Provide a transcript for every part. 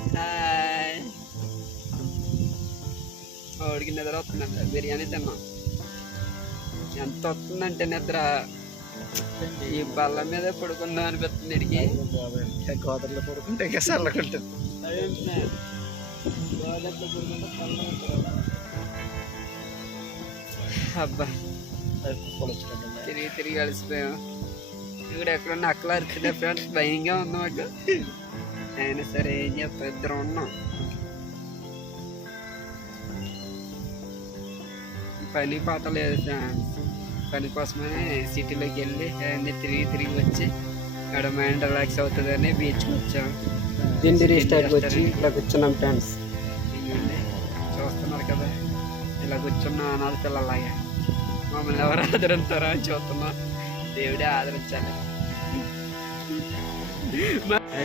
Hi వాడికి నిద్ర వస్తుందంట బిర్యానీ తిన్నాం. ఎంత వస్తుందంటే నిద్ర. ఈ బల్ల మీద పడుకుందాం అనిపిస్తుంది ఇడికి. గోదర్లో పడుకుంటే ఇంకా చల్లకుంటుంది అబ్బా. తిరిగి తిరిగి కలిసిపోయాం ఇక్కడ ఎక్కడున్న అక్కలు అరుతుండే ఫ్రెండ్స్ భయంగా ఉంది మాకు. అయినా సరే ఏం ఇద్దరు ఉన్నాం పని పాత లేదు పని కోసమే సిటీలోకి వెళ్ళి అన్నీ తిరిగి తిరిగి వచ్చి ఇక్కడ మైండ్ రిలాక్స్ అవుతుందని బీచ్కి వచ్చాం దిండి రీస్టార్ట్ వచ్చి ఇట్లా కూర్చున్నాం ఫ్రెండ్స్ చూస్తున్నారు కదా ఇలా కూర్చున్న అనాథ పిల్లలాగా మమ్మల్ని ఎవరు ఆదరిస్తారో అని చూస్తున్నాం దేవుడే ఆదరించాలి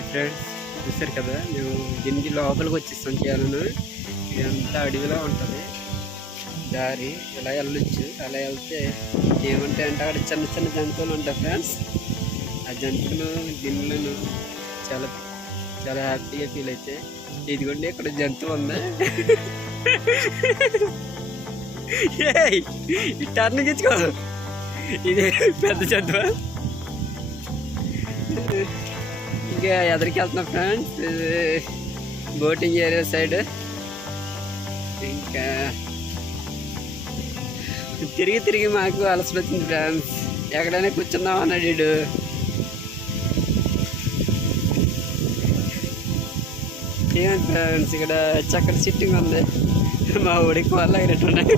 ఫ్రెండ్స్ చూసారు కదా మేము దీనికి లోపలికి వచ్చేస్తాం చేయాలను ఇదంతా అడవిలో ఉంటుంది. దారి ఇలా వెళ్ళొచ్చు అలా వెళ్తే ఏముంటాయి అంటే అక్కడ చిన్న చిన్న జంతువులు ఉంటాయి ఫ్రెండ్స్ ఆ జంతువులు గిన్నెలను చాలా చాలా హ్యాపీగా ఫీల్ అయితే ఇదిగోండి ఇక్కడ జంతువు ఉందా. ఈ టర్న్ ఇచ్చుకో ఇది పెద్ద జంతువు? ఇంకా ఎదరికి వెళ్తున్నాం ఫ్రెండ్స్ బోటింగ్ ఏరియా సైడ్. ఇంకా తిరిగి తిరిగి మాకు అలసట వచ్చింది ఫ్రెండ్స్ ఎక్కడైనా కూర్చున్నాం అన్నాడు వీడు. ఏమంటే ఫ్రెండ్స్ ఇక్కడ చక్కటి సిట్టింగ్ ఉంది. మా ఊడికి వాళ్ళు అయినట్టున్నాయి